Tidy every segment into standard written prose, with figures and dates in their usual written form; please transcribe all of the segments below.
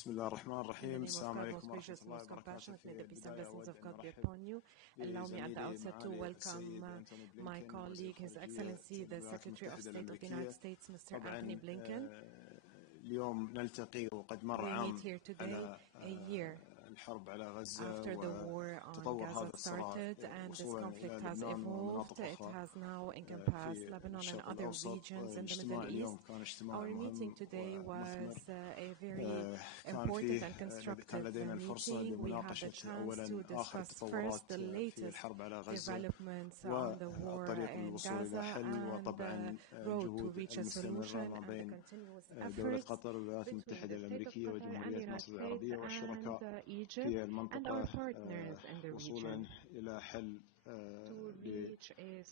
بسم الله الرحمن الرحيم. السلام عليكم ورحمة الله وبركاته. في البداية أود أن أرحب Allow me at the outset to welcome my colleague, His Excellency, the Secretary of State of the United States, Mr. Antony Blinken. اليوم نلتقي وقد مر عام على الحرب على غزة after the war on Gaza started and this conflict has evolved. It has now encompassed Lebanon and other regions in the Middle East. Our meeting today was a very important and constructive meeting. We had the chance to discuss first the latest developments on the war in Gaza and the road to reach a solution and the continuous efforts قطر والولايات المتحدة الأمريكية وجمهورية مصر العربية والشركاء في المنطقة وصولا إلى حل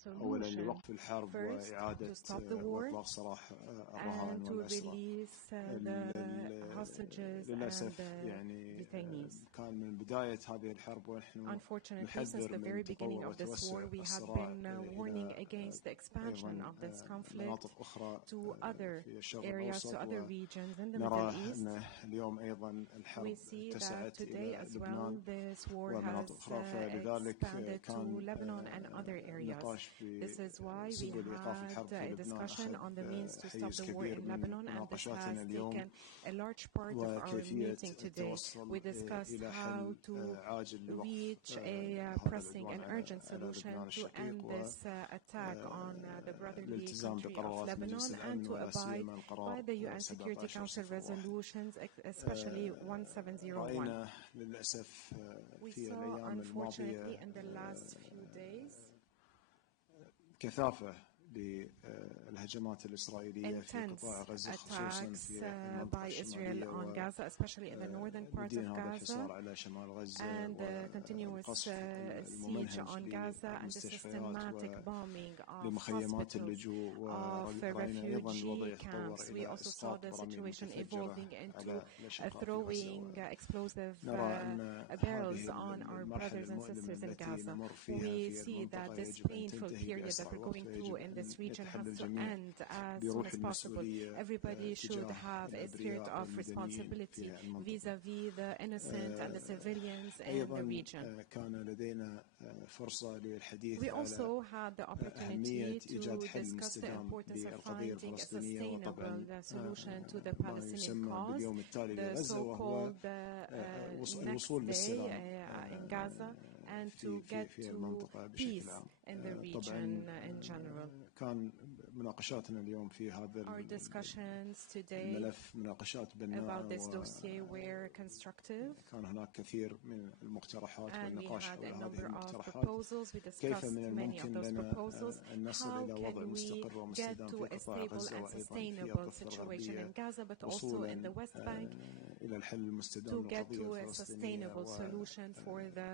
أولا لوقف الحرب وإعادة وإطلاق سراح الرهائن والأسرى. للأسف يعني كان من بداية هذه الحرب ونحن نحذر من تطور وتوسع الصراع لمناطق أخرى في الشرق الأوسط. نرى أن اليوم أيضا الحرب اتسعت إلى لبنان ومناطق أخرى فلذلك كان النقاش في سبل إيقاف الحرب في لبنان أخذ حيز كبير من مناقشاتنا اليوم وكيفية التوصل إلى حل عاجل لوقف pressing and urgent solution to end this attack on the brotherly country of Lebanon and to abide by the UN Security Council resolutions, especially 1701. We saw, unfortunately, in the last few days, كثافة للهجمات الإسرائيلية في قطاع غزة خصوصا في by Israel on Gaza, especially in the northern part of Gaza, and the continuous siege on Gaza and the systematic bombing of hospitals, of refugee camps. We also saw the situation evolving into throwing explosive barrels on our brothers and sisters in Gaza. We see that this painful period that we're going through in this region has to end as soon as possible. Everybody should have a spirit of responsibility vis-à-vis the innocent and the civilians in the region. We also had the opportunity to discuss the importance of finding a sustainable solution to the Palestinian cause, the so-called next day in Gaza, and to get to peace in the region in general. Our discussions today about this dossier were constructive, and we had a number of proposals. We discussed many of those proposals. How can we get to a stable and sustainable situation in Gaza, but also in the West Bank, to get to a sustainable solution for the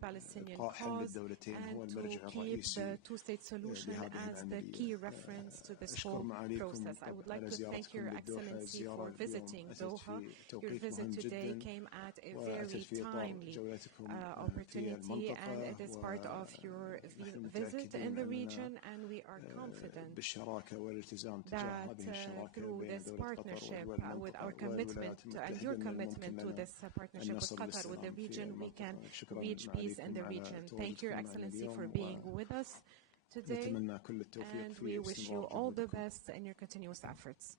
Palestinian cause, and to keep the two-state solution as the key reference to this whole process. I would like to thank Your Excellency for visiting Doha. Your visit today came at a very timely opportunity, and it is part of your visit in the region, and we are confident that through this partnership, with our commitment and your commitment to this partnership with Qatar, with the region, we can reach peace in the region. Thank you, Your Excellency, for being with us today, and we wish you all the best in your continuous efforts.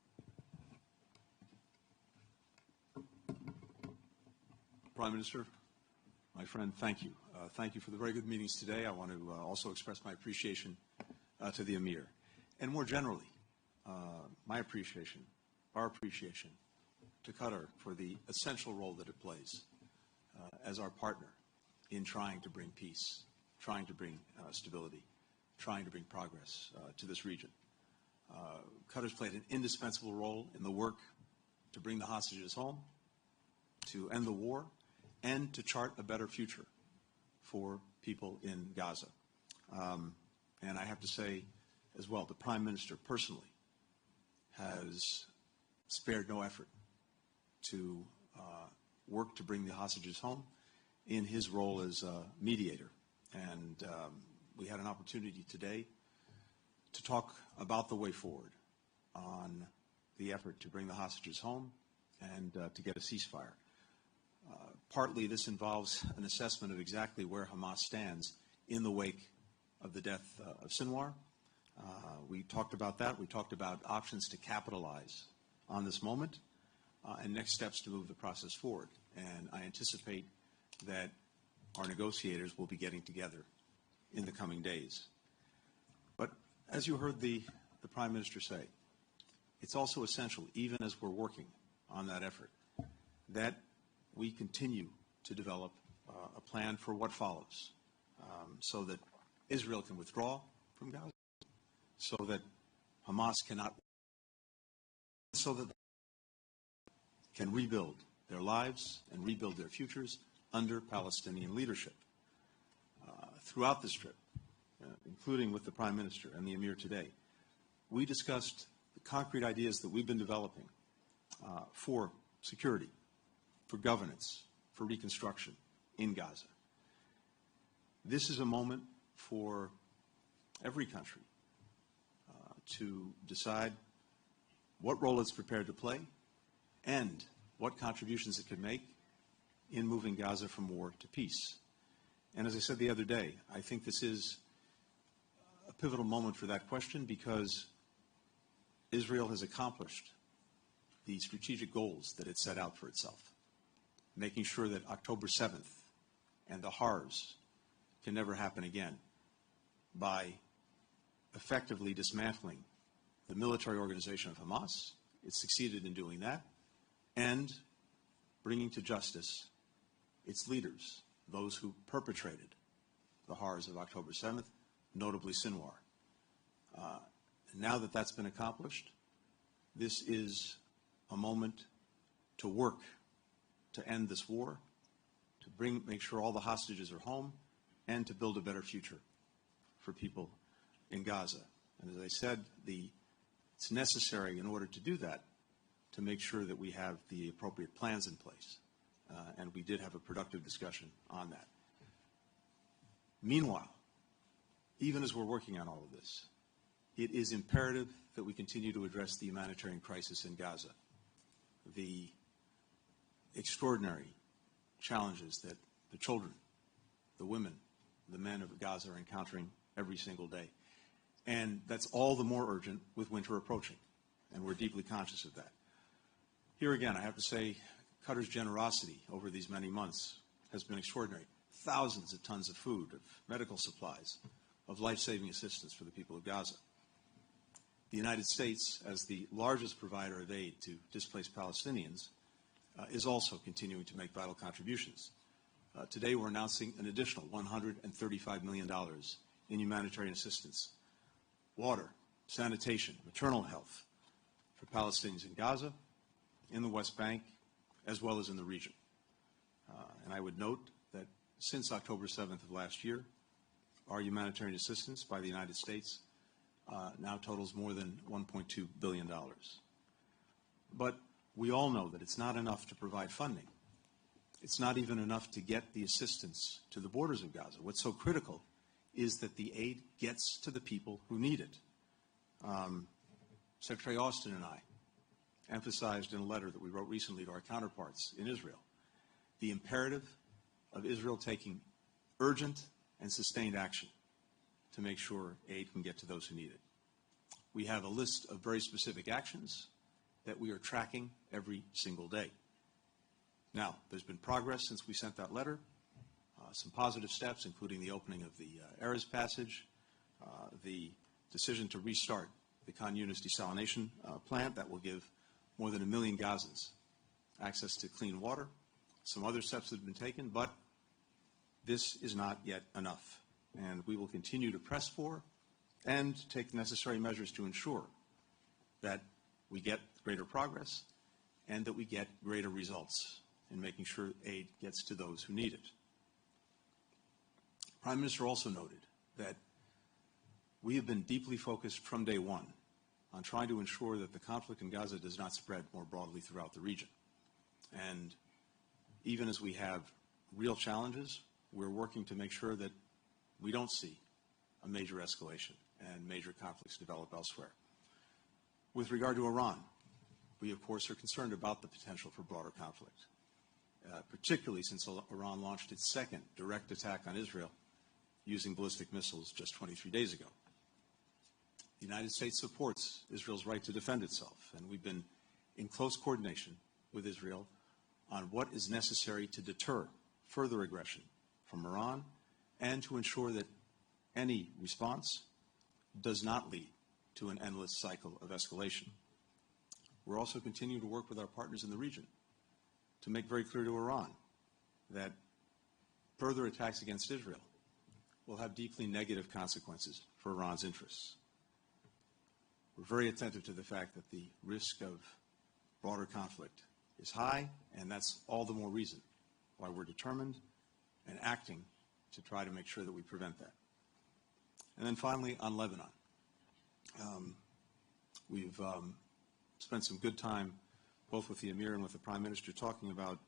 Prime Minister, my friend, thank you. Thank you for the very good meetings today. I want to also express my appreciation to the Emir. And more generally, my appreciation, our appreciation to Qatar for the essential role that it plays as our partner in trying to bring peace, trying to bring stability, trying to bring progress to this region. Qatar's played an indispensable role in the work to bring the hostages home, to end the war, and to chart a better future for people in Gaza. And I have to say as well, the Prime Minister personally has spared no effort to work to bring the hostages home in his role as a mediator. And we had an opportunity today to talk about the way forward on the effort to bring the hostages home and to get a ceasefire. Partly this involves an assessment of exactly where Hamas stands in the wake of the death of Sinwar. We talked about that. We talked about options to capitalize on this moment and next steps to move the process forward. And I anticipate that our negotiators will be getting together in the coming days. But as you heard the Prime Minister say, it's also essential, even as we're working on that effort, that we continue to develop a plan for what follows, so that Israel can withdraw from Gaza, so that Hamas so that they can rebuild their lives and rebuild their futures under Palestinian leadership. Throughout this trip, including with the Prime Minister and the Emir today, we discussed the concrete ideas that we've been developing for security, for governance, for reconstruction in Gaza. This is a moment for every country to decide what role it's prepared to play and what contributions it can make in moving Gaza from war to peace. And as I said the other day, I think this is a pivotal moment for that question because Israel has accomplished the strategic goals that it set out for itself, making sure that October 7th and the horrors can never happen again by effectively dismantling the military organization of Hamas. It succeeded in doing that, and bringing to justice its leaders, those who perpetrated the horrors of October 7th, notably Sinwar. Now that that's been accomplished, this is a moment to work to end this war, to make sure all the hostages are home, and to build a better future for people in Gaza. And as I said, it's necessary in order to do that to make sure that we have the appropriate plans in place. And we did have a productive discussion on that. Meanwhile, even as we're working on all of this, it is imperative that we continue to address the humanitarian crisis in Gaza, the extraordinary challenges that the children, the women, the men of Gaza are encountering every single day. And that's all the more urgent with winter approaching, and we're deeply conscious of that. Here again, I have to say, Qatar's generosity over these many months has been extraordinary. Thousands of tons of food, of medical supplies, of life-saving assistance for the people of Gaza. The United States, as the largest provider of aid to displaced Palestinians, is also continuing to make vital contributions. Today we're announcing an additional $135 million in humanitarian assistance, water, sanitation, maternal health for Palestinians in Gaza, in the West Bank, as well as in the region. And I would note that since October 7th of last year, our humanitarian assistance by the United States now totals more than $1.2 billion. But we all know that it's not enough to provide funding. It's not even enough to get the assistance to the borders of Gaza. What's so critical is that the aid gets to the people who need it. Secretary Austin and I emphasized in a letter that we wrote recently to our counterparts in Israel the imperative of Israel taking urgent and sustained action to make sure aid can get to those who need it. We have a list of very specific actions that we are tracking every single day. Now, there's been progress since we sent that letter, some positive steps, including the opening of the Erez passage, the decision to restart the Khan Yunis desalination plant that will give more than 1 million Gazans access to clean water. Some other steps have been taken, but this is not yet enough. And we will continue to press for and take the necessary measures to ensure that we get greater progress and that we get greater results in making sure aid gets to those who need it. The Prime Minister also noted that we have been deeply focused from day one on trying to ensure that the conflict in Gaza does not spread more broadly throughout the region. And even as we have real challenges, we're working to make sure that we don't see a major escalation and major conflicts develop elsewhere. With regard to Iran, we, of course, are concerned about the potential for broader conflict, particularly since Iran launched its second direct attack on Israel using ballistic missiles just 23 days ago. The United States supports Israel's right to defend itself, and we've been in close coordination with Israel on what is necessary to deter further aggression from Iran and to ensure that any response does not lead to an endless cycle of escalation. We're also continuing to work with our partners in the region to make very clear to Iran that further attacks against Israel will have deeply negative consequences for Iran's interests. We're very attentive to the fact that the risk of broader conflict is high, and that's all the more reason why we're determined and acting to try to make sure that we prevent that. And then finally, on Lebanon. We've spent some good time, both with the Emir and with the Prime Minister, talking about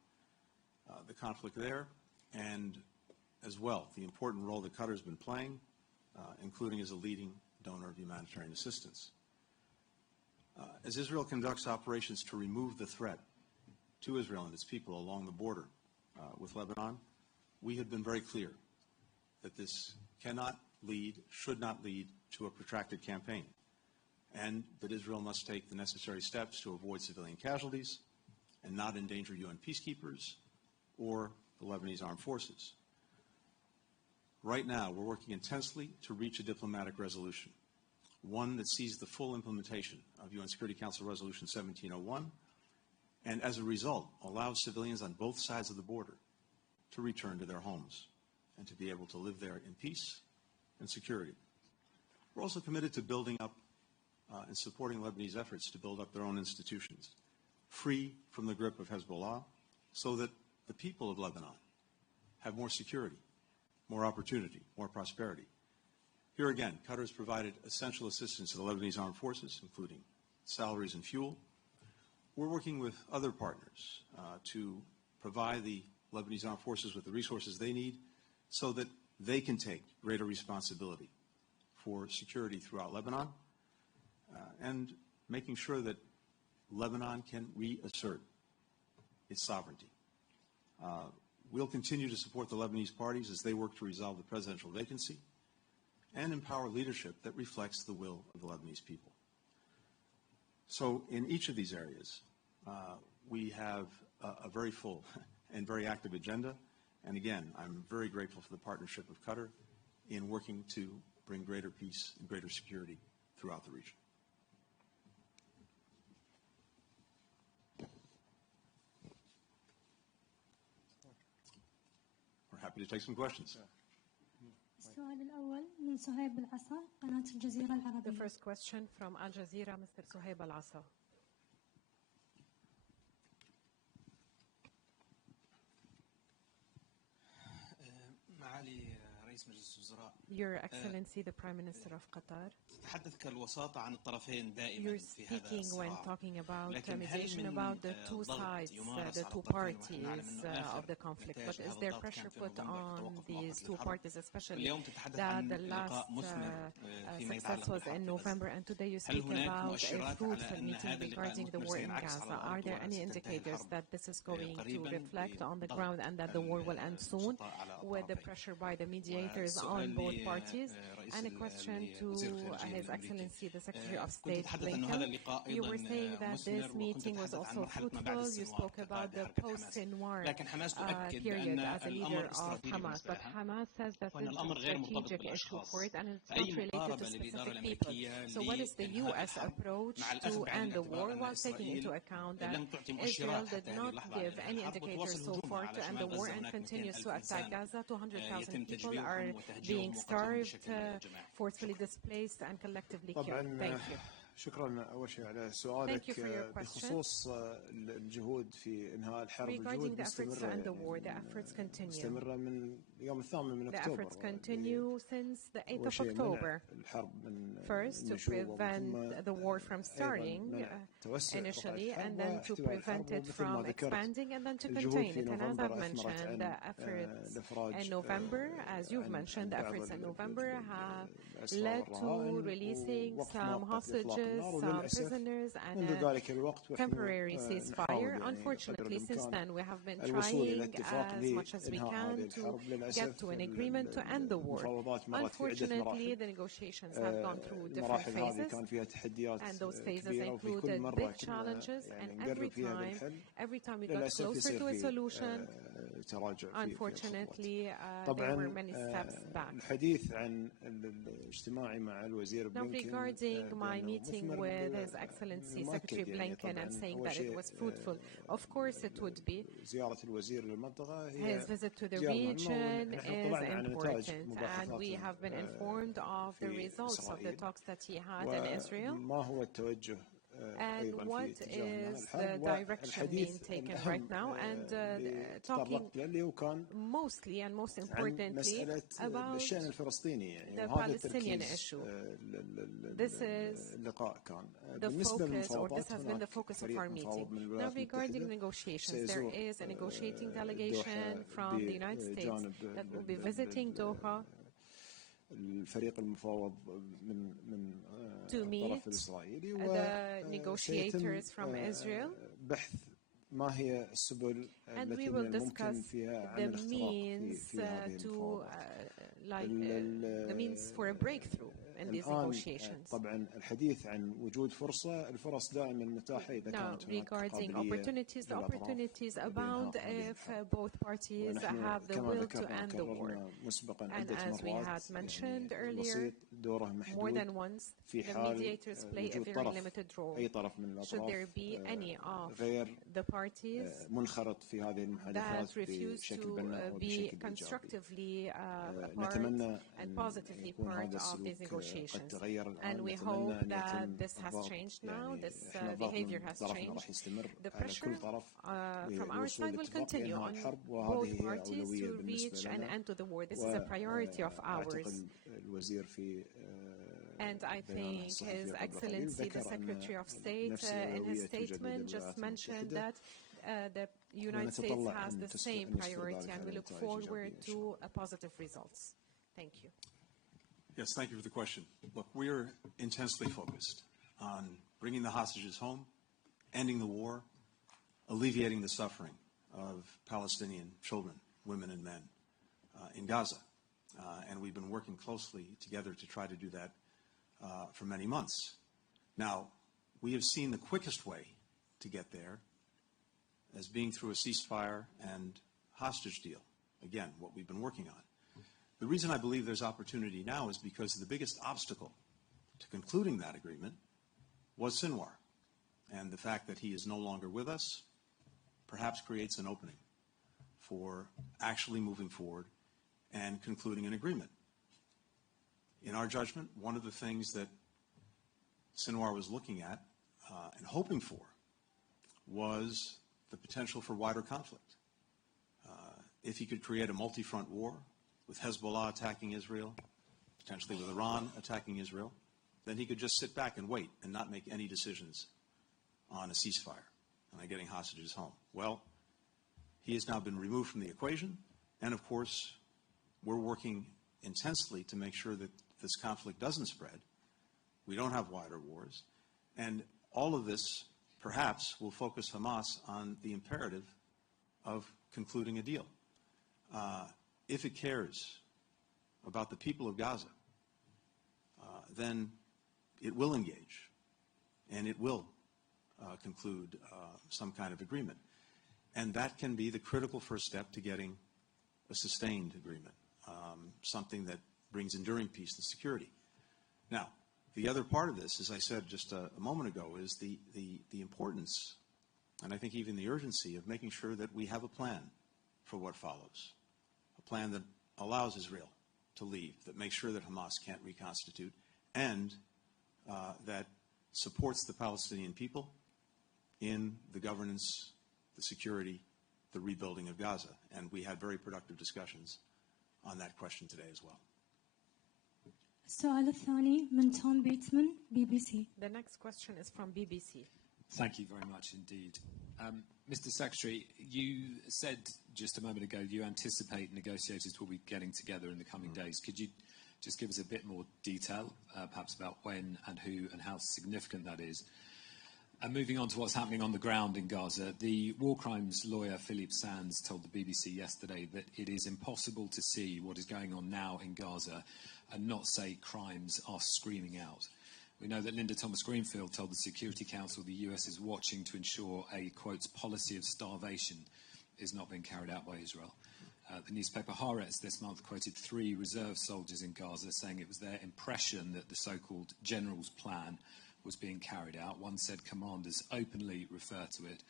the conflict there, and as well, the important role that Qatar has been playing, including as a leading donor of humanitarian assistance. As Israel conducts operations to remove the threat to Israel and its people along the border with Lebanon, we have been very clear that this cannot lead, should not lead to a protracted campaign, and that Israel must take the necessary steps to avoid civilian casualties and not endanger UN peacekeepers or the Lebanese armed forces. Right now, we're working intensely to reach a diplomatic resolution, one that sees the full implementation of UN Security Council Resolution 1701, and as a result, allows civilians on both sides of the border to return to their homes and to be able to live there in peace and security. We're also committed to building up and supporting Lebanese efforts to build up their own institutions, free from the grip of Hezbollah, so that the people of Lebanon have more security, more opportunity, more prosperity. Here again, Qatar has provided essential assistance to the Lebanese armed forces, including salaries and fuel. We're working with other partners to provide the Lebanese armed forces with the resources they need so that they can take greater responsibility for security throughout Lebanon and making sure that Lebanon can reassert its sovereignty. We'll continue to support the Lebanese parties as they work to resolve the presidential vacancy and empower leadership that reflects the will of the Lebanese people. So in each of these areas, we have a very full and very active agenda. And again, I'm very grateful for the partnership of Qatar in working to bring greater peace and greater security throughout the region. We're happy to take some questions. السؤال الأول من صهيب العصا قناة الجزيرة العربية. The first question from Al Jazeera, Mr. Suhaib Al-Asa. معالي رئيس مجلس الوزراء. Your Excellency, the Prime Minister of Qatar. تحدث كالوساطة عن الطرفين دائما You're في هذا speaking when الصراع. talking about mediation about the two sides, the two parties of the conflict. But is there pressure put on these two parties, especially that the last success was in November, and today you speak about a fruitful meeting regarding the war in Gaza. Are there any indicators that this is going to reflect on the ground and that the war will end soon with the pressure by the mediators on both parties? And a question to His Excellency, the Secretary of State Blinken. You were saying that this meeting was also fruitful. You spoke about the post-Sinwar period as a leader of Hamas. But Hamas says that this is a strategic issue for it and it's not related to specific people. So what is the U.S. approach to end the war while taking into account that Israel did not give any indicators so far to end the war and continues to attack Gaza? 200,000 people are being starved, forcefully displaced and collectively killed. Thank you. شكرا أول شيء على سؤالك بخصوص الجهود في إنهاء الحرب. الجهود مستمرة من يوم 8 من أكتوبر. The efforts continue since the 8th of October. First, to prevent the war from starting initially, and then to prevent it from expanding, and then to contain it. And as I've mentioned, the efforts in November, as you've mentioned, the efforts in November have led to releasing some hostages hostages, some prisoners, and a temporary ceasefire. Unfortunately, since then, we have been trying as much as we can to get to an agreement to end the war. Unfortunately, the negotiations have gone through different phases, and those phases included big challenges, and every time we got closer to a solution, unfortunately, there were many steps back. Now, regarding my meeting with His Excellency Secretary Blinken and saying that it was fruitful, of course it would be. His visit to the region is important, and we have been informed of the results of the talks that he had in Israel. And what is the direction being taken right now, and talking mostly and most importantly about the Palestinian issue. This is the focus, or this has been the focus of our meeting. Now, regarding negotiations, there is a negotiating delegation from the United States that will be visiting Doha to meet the negotiators from Israel, and we will discuss the means the means for a breakthrough in these negotiations. Now, regarding opportunities, the opportunities abound if both parties have the will to end the war. And as we had mentioned earlier, more than once, the mediators play a very limited role. Should there be any of the parties that refuse to be constructively part and positively part of these negotiations. And we hope that this has changed now, this behavior has changed. The pressure from our side will continue on both parties to reach an end to the war. This is a priority of ours. And I think His Excellency, the Secretary of State, in his statement just mentioned that the United States has the same priority, and we look forward to positive results. Thank you. Yes, thank you for the question. Look, we're intensely focused on bringing the hostages home, ending the war, alleviating the suffering of Palestinian children, women, and men in Gaza. And we've been working closely together to try to do that for many months. Now, we have seen the quickest way to get there as being through a ceasefire and hostage deal. Again, what we've been working on. The reason I believe there's opportunity now is because the biggest obstacle to concluding that agreement was Sinwar. And the fact that he is no longer with us perhaps creates an opening for actually moving forward and concluding an agreement. In our judgment, one of the things that Sinwar was looking at and hoping for was the potential for wider conflict. If he could create a multi-front war with Hezbollah attacking Israel, potentially with Iran attacking Israel, then he could just sit back and wait and not make any decisions on a ceasefire and on getting hostages home. Well, he has now been removed from the equation, and of course, we're working intensely to make sure that this conflict doesn't spread. We don't have wider wars, and all of this perhaps will focus Hamas on the imperative of concluding a deal. If it cares about the people of Gaza, then it will engage, and it will conclude some kind of agreement. And that can be the critical first step to getting a sustained agreement, something that brings enduring peace and security. Now, the other part of this, as I said just a moment ago, is the importance, and I think even the urgency, of making sure that we have a plan for what follows. A plan that allows Israel to leave, that makes sure that Hamas can't reconstitute, and that supports the Palestinian people in the governance, the security, the rebuilding of Gaza. And we had very productive discussions on that question today as well. السؤال الثاني من توم بيتمان BBC. The next question is from BBC. Thank you very much indeed. Mr. Secretary, you said just a moment ago you anticipate negotiators will be getting together in the coming days. Could you just give us a bit more detail, perhaps about when and who and how significant that is. And moving on to what's happening on the ground in Gaza, the war crimes lawyer Philippe Sands told the BBC yesterday that it is impossible to see what is going on now in Gaza and not say crimes are screaming out. We know that Linda Thomas-Greenfield told the Security Council the US is watching to ensure a, quote, policy of starvation is not being carried out by Israel. The newspaper Haaretz this month quoted 3 reserve soldiers in Gaza saying it was their impression that the so-called general's plan was being carried out. One said commanders openly refer to it.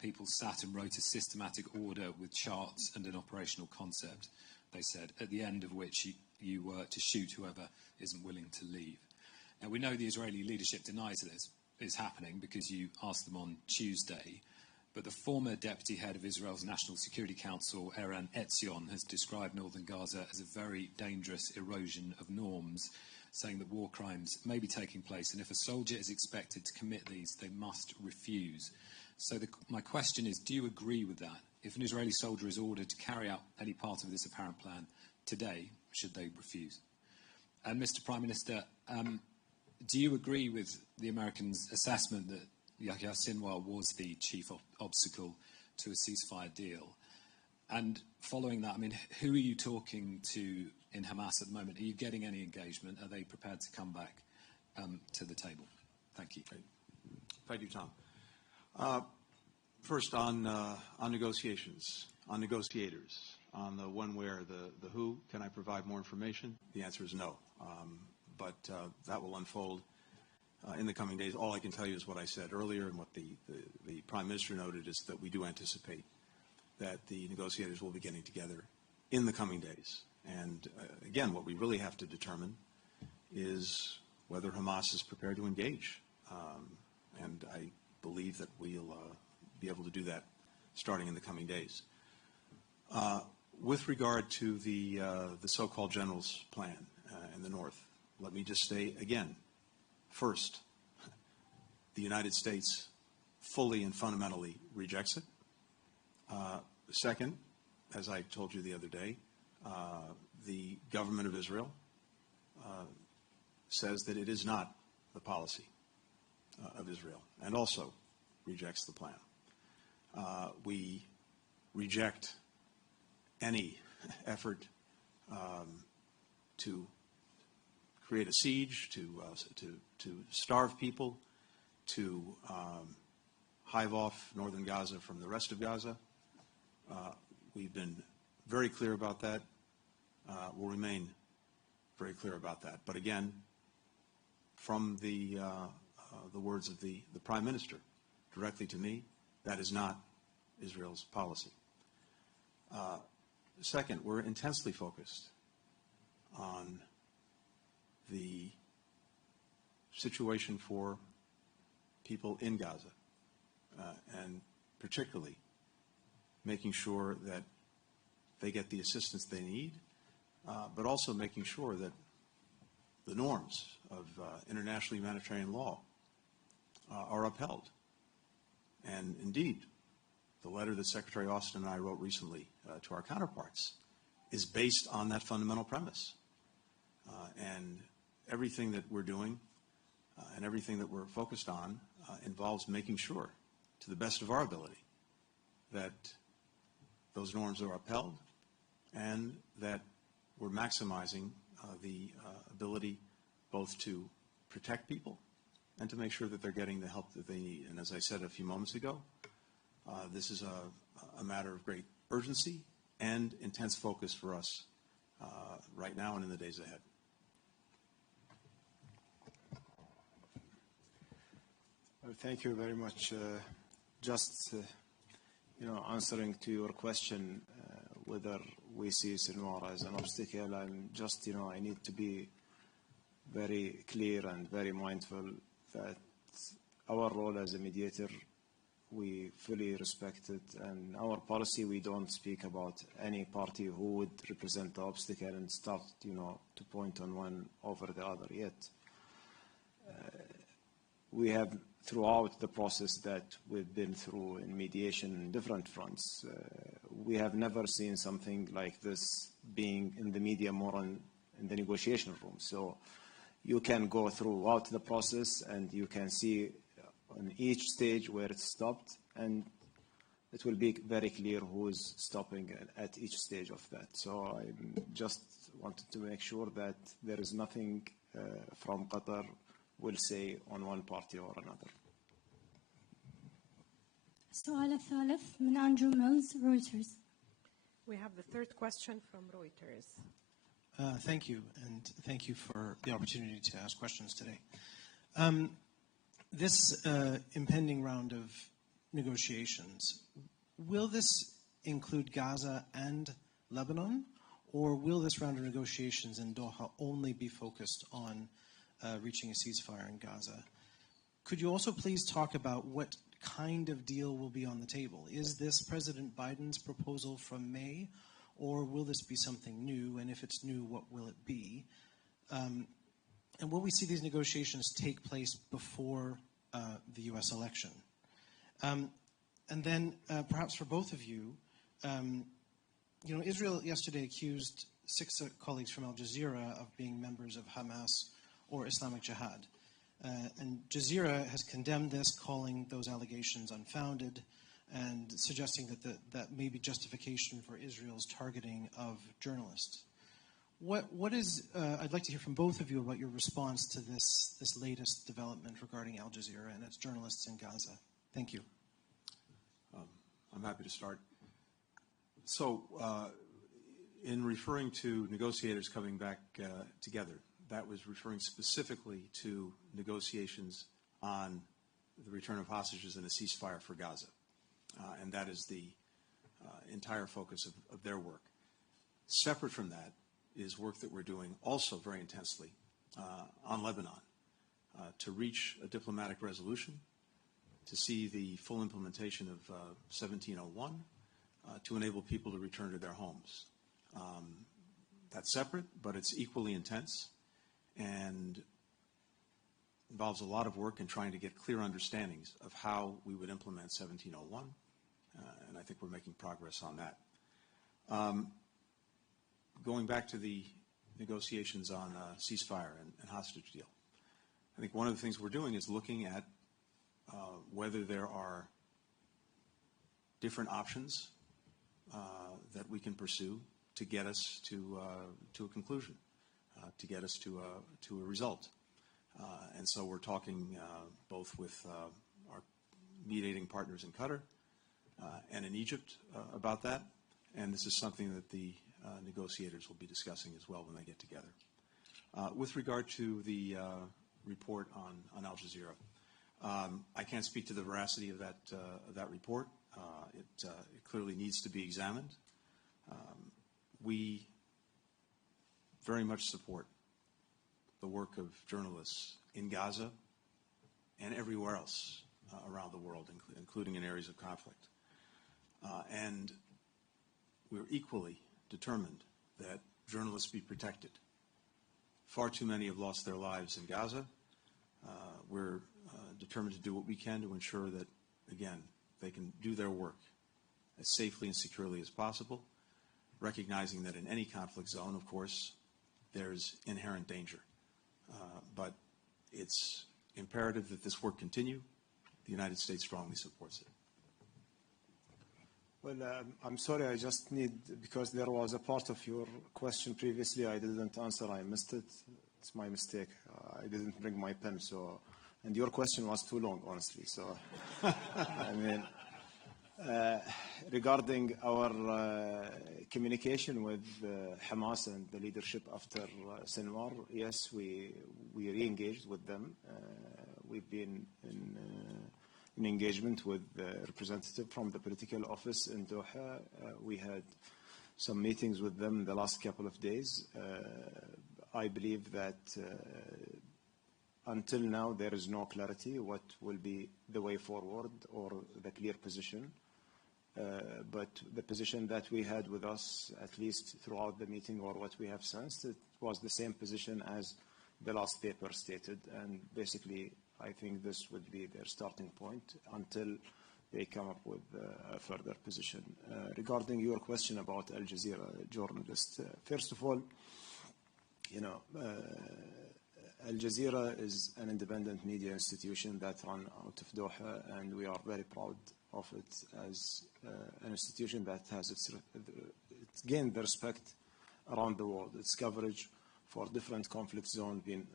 People sat and wrote a systematic order with charts and an operational concept, they said, at the end of which you were to shoot whoever isn't willing to leave. Now, we know the Israeli leadership denies this is happening because you asked them on Tuesday, but the former deputy head of Israel's National Security Council, Eran Etzion, has described northern Gaza as a very dangerous erosion of norms, saying that war crimes may be taking place, and if a soldier is expected to commit these, they must refuse. So my question is, do you agree with that? If an Israeli soldier is ordered to carry out any part of this apparent plan today, should they refuse? And Mr. Prime Minister, do you agree with the Americans' assessment that Yahya Sinwar was the chief obstacle to a ceasefire deal? And following that, I mean, who are you talking to in Hamas at the moment? Are you getting any engagement? Are they prepared to come back to the table? Thank you. Thank you, Tom. First, on negotiations, on negotiators, on the when, where, the who, can I provide more information? The answer is no. But that will unfold in the coming days. All I can tell you is what I said earlier, and what the Prime Minister noted is that we do anticipate that the negotiators will be getting together in the coming days. And again, what we really have to determine is whether Hamas is prepared to engage. And I believe that we'll be able to do that starting in the coming days. With regard to the so-called general's plan in the north, let me just say again, first, the United States fully and fundamentally rejects it. Second, as I told you the other day, the government of Israel says that it is not the policy of Israel, and also rejects the plan. We reject any effort to create a siege, to starve people, to hive off northern Gaza from the rest of Gaza. We've been very clear about that. We'll remain very clear about that. But again, from the words of the Prime Minister directly to me, that is not Israel's policy. Second, we're intensely focused on the situation for people in Gaza, and particularly making sure that they get the assistance they need, but also making sure that the norms of international humanitarian law are upheld. And indeed, the letter that Secretary Austin and I wrote recently to our counterparts is based on that fundamental premise. And everything that we're doing and everything that we're focused on involves making sure, to the best of our ability, that those norms are upheld and that we're maximizing the ability both to protect people and to make sure that they're getting the help that they need. And as I said a few moments ago, this is a matter of great urgency and intense focus for us right now and in the days ahead. Well, thank you very much. Just answering to your question, whether we see Sinwar as an obstacle, and just, I need to be very clear and very mindful that our role as a mediator, we fully respect it, and our policy, we don't speak about any party who would represent the obstacle and start, to point on one over the other yet. We have, throughout the process that we've been through in mediation in different fronts, we have never seen something like this being in the media more in the negotiation room. So you can go throughout the process and you can see on each stage where it stopped, and it will be very clear who is stopping at each stage of that. So I just wanted to make sure that there is nothing from Qatar will say on one party or another. السؤال الثالث من أندرو ميلز رويترز. We have the third question from Reuters. Thank you, and thank you for the opportunity to ask questions today. This impending round of negotiations, will this include Gaza and Lebanon, or will this round of negotiations in Doha only be focused on reaching a ceasefire in Gaza? Could you also please talk about what kind of deal will be on the table? Is this President Biden's proposal from May, or will this be something new? And if it's new, what will it be? And will we see these negotiations take place before the U.S. election? And then perhaps for both of you, Israel yesterday accused 6 colleagues from Al Jazeera of being members of Hamas or Islamic Jihad. And Jazeera has condemned this, calling those allegations unfounded and suggesting that may be justification for Israel's targeting of journalists. What is, I'd like to hear from both of you about your response to this latest development regarding Al Jazeera and its journalists in Gaza. Thank you. I'm happy to start. So in referring to negotiators coming back together, that was referring specifically to negotiations on the return of hostages and a ceasefire for Gaza. And that is the entire focus of their work. Separate from that is work that we're doing also very intensely on Lebanon to reach a diplomatic resolution, to see the full implementation of 1701, to enable people to return to their homes. That's separate, but it's equally intense and involves a lot of work in trying to get clear understandings of how we would implement 1701, and I think we're making progress on that. Going back to the negotiations on ceasefire and hostage deal, I think one of the things we're doing is looking at whether there are different options that we can pursue to get us to a conclusion, to get us to a result. And so we're talking both with our mediating partners in Qatar and in Egypt about that. And this is something that the negotiators will be discussing as well when they get together. With regard to the report on Al Jazeera, I can't speak to the veracity of that report. It clearly needs to be examined. We very much support the work of journalists in Gaza and everywhere else around the world, including in areas of conflict. And we're equally determined that journalists be protected. Far too many have lost their lives in Gaza. We're determined to do what we can to ensure that, again, they can do their work as safely and securely as possible, recognizing that in any conflict zone, of course, there's inherent danger. But it's imperative that this work continue. The United States strongly supports it. Well, I'm sorry, I just need, because there was a part of your question previously I didn't answer, I missed it. It's my mistake. I didn't bring my pen, so, and your question was too long, honestly. So, I mean, regarding our communication with Hamas and the leadership after Sinwar, yes, we re-engaged with them. We've been in engagement with the representative from the political office in Doha. We had some meetings with them the last couple of days. I believe that until now there is no clarity what will be the way forward or the clear position. But the position that we had with us, at least throughout the meeting or what we have sensed, it was the same position as the last paper stated. And basically, I think this would be their starting point until they come up with a further position. Regarding your question about Al Jazeera journalists, first of all, Al Jazeera is an independent media institution that run out of Doha, and we are very proud of it as an institution that has it's gained the respect around the world. Its coverage for different conflict zones being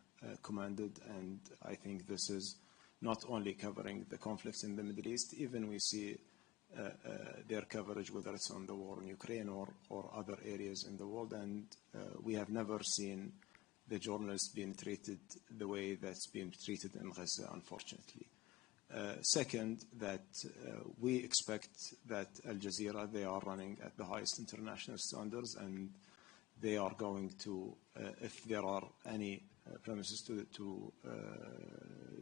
commanded, and I think this is not only covering the conflicts in the Middle East, even we see their coverage, whether it's on the war in Ukraine or other areas in the world, and we have never seen the journalists being treated the way that's being treated in Gaza, unfortunately. Second, that we expect that Al Jazeera, they are running at the highest international standards, and they are going to, if there are any premises to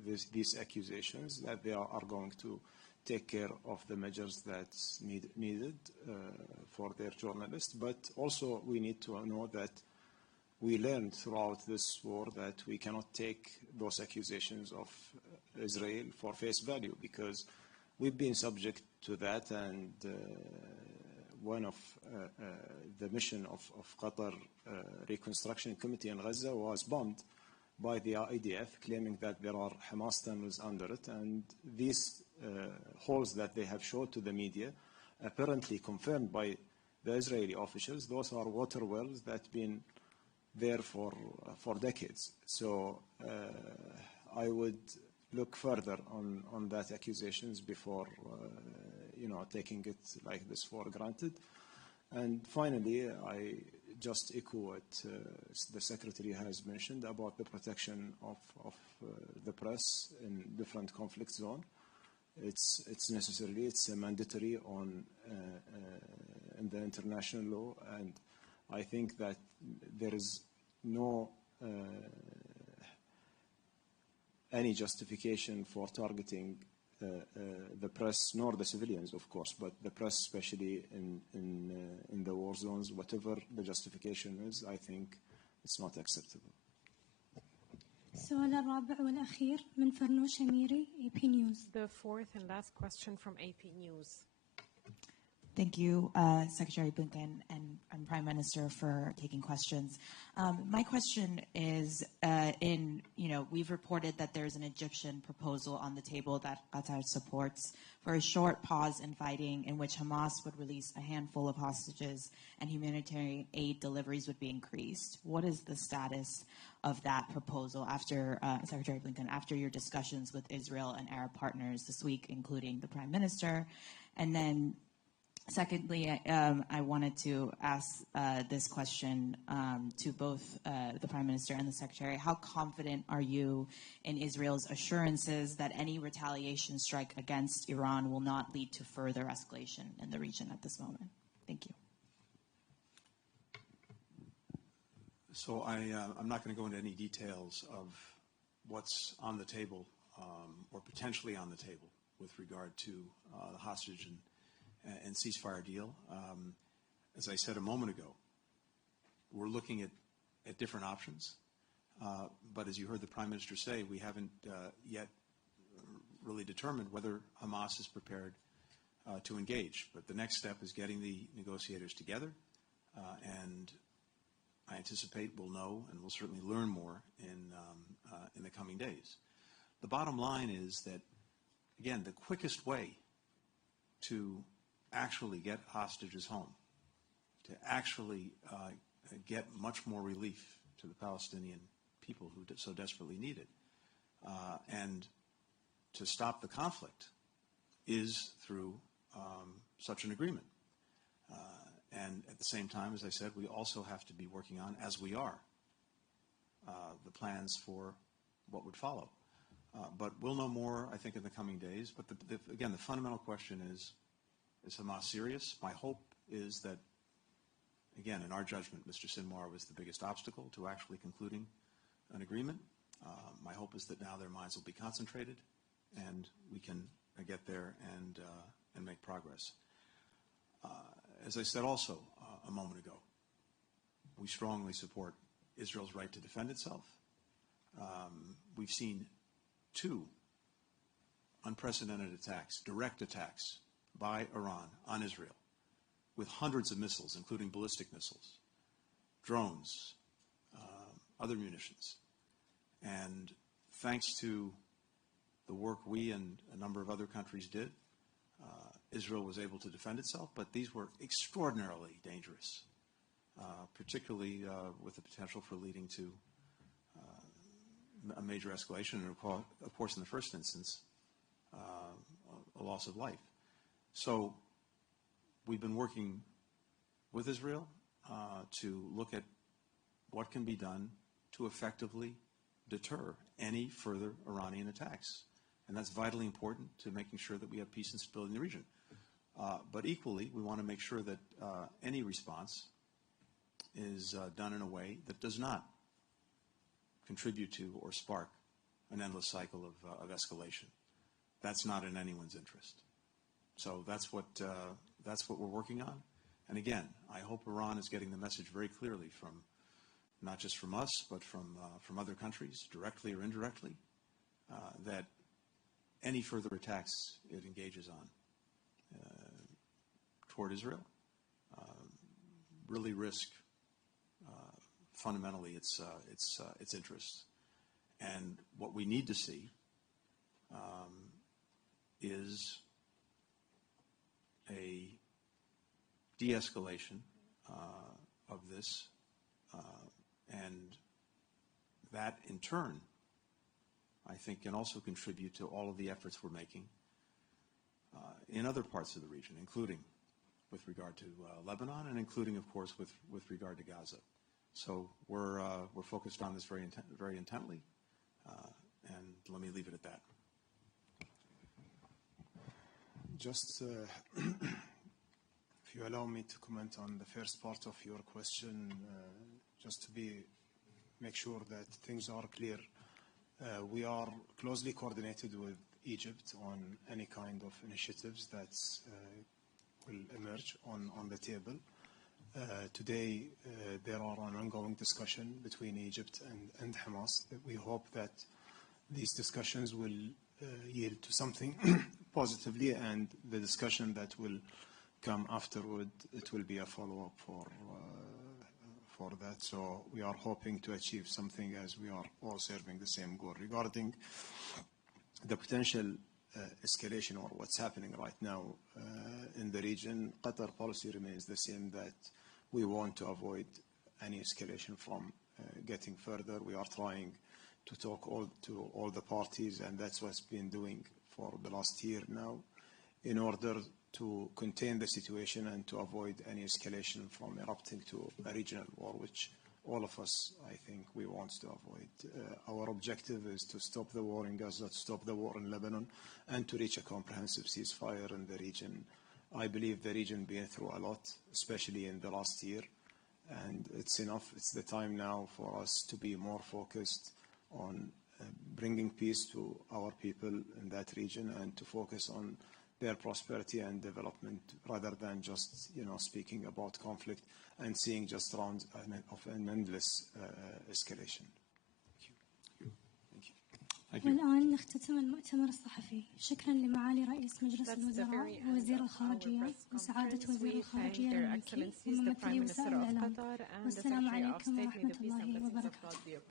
these accusations, that they are going to take care of the measures that's needed for their journalists. But also we need to know that we learned throughout this war that we cannot take those accusations of Israel for face value, because we've been subject to that, and one of the mission of Qatar Reconstruction Committee in Gaza was bombed by the IDF, claiming that there are Hamas tunnels under it, and these holes that they have showed to the media, apparently confirmed by the Israeli officials, those are water wells that have been there for decades. So I would look further on that accusations before taking it like this for granted. And finally, I just echo what the Secretary has mentioned about the protection of the press in different conflict zones. It's necessary, it's mandatory in the international law, and I think that there is no any justification for targeting the press, nor the civilians, of course, but the press, especially in the war zones. Whatever the justification is, I think it's not acceptable. السؤال الرابع والأخير من فرنوش أميري AP News. The fourth and last question from AP News. Thank you, Secretary Blinken and Prime Minister, for taking questions. My question is, we've reported that there's an Egyptian proposal on the table that Qatar supports for a short pause in fighting, in which Hamas would release a handful of hostages and humanitarian aid deliveries would be increased. What is the status of that proposal after, Secretary Blinken, after your discussions with Israel and Arab partners this week, including the Prime Minister? And then secondly, I wanted to ask this question to both the Prime Minister and the Secretary. How confident are you in Israel's assurances that any retaliation strike against Iran will not lead to further escalation in the region at this moment? Thank you. So I'm not going to go into any details of what's on the table or potentially on the table with regard to the hostage and ceasefire deal. As I said a moment ago, we're looking at different options. But as you heard the Prime Minister say, we haven't yet really determined whether Hamas is prepared to engage. But the next step is getting the negotiators together, and I anticipate we'll know and we'll certainly learn more in the coming days. The bottom line is that, again, the quickest way to actually get hostages home, to actually get much more relief to the Palestinian people who so desperately need it, and to stop the conflict is through such an agreement. And at the same time, as I said, we also have to be working on, as we are, the plans for what would follow. But we'll know more, I think, in the coming days. But again, the fundamental question is Hamas serious? My hope is that, again, in our judgment, Mr. Sinwar was the biggest obstacle to actually concluding an agreement. My hope is that now their minds will be concentrated and we can get there and make progress. As I said also a moment ago, we strongly support Israel's right to defend itself. We've seen 2 unprecedented attacks, direct attacks by Iran on Israel, with hundreds of missiles, including ballistic missiles, drones, other munitions. And thanks to the work we and a number of other countries did, Israel was able to defend itself, but these were extraordinarily dangerous, particularly with the potential for leading to a major escalation, and of course, in the first instance, a loss of life. So we've been working with Israel to look at what can be done to effectively deter any further Iranian attacks. And that's vitally important to making sure that we have peace and stability in the region. But equally, we want to make sure that any response is done in a way that does not contribute to or spark an endless cycle of escalation. That's not in anyone's interest. So that's what we're working on. And again, I hope Iran is getting the message very clearly from not just from us, but from other countries, directly or indirectly, that any further attacks it engages on toward Israel really risk fundamentally its interests. And what we need to see is a de-escalation of this, and that in turn, I think, can also contribute to all of the efforts we're making in other parts of the region, including with regard to Lebanon, and including, of course, with regard to Gaza. So we're focused on this very intently, and let me leave it at that. Just if you allow me to comment on the first part of your question, just to make sure that things are clear. We are closely coordinated with Egypt on any kind of initiatives that will emerge on the table. Today, there are an ongoing discussion between Egypt and Hamas. We hope that these discussions will yield to something positively, and the discussion that will come afterward, it will be a follow-up for that. So we are hoping to achieve something, as we are all serving the same goal. Regarding the potential escalation or what's happening right now in the region, Qatar policy remains the same, that we want to avoid any escalation from getting further. We are trying to talk to all the parties, and that's what's been doing for the last year now, in order to contain the situation and to avoid any escalation from erupting to a regional war, which all of us, I think, we want to avoid. Our objective is to stop the war in Gaza, to stop the war in Lebanon, and to reach a comprehensive ceasefire in the region. I believe the region been through a lot, especially in the last year, and it's enough. It's the time now for us to be more focused on bringing peace to our people in that region, and to focus on their prosperity and development, rather than just speaking about conflict and seeing just rounds of an endless escalation. Thank you. والآن نختتم المؤتمر الصحفي. شكرا لمعالي رئيس مجلس الوزراء ووزير الخارجية وسعادة وزير الخارجية الأمريكي وممثلي وسائل الإعلام. والسلام عليكم ورحمة الله وبركاته.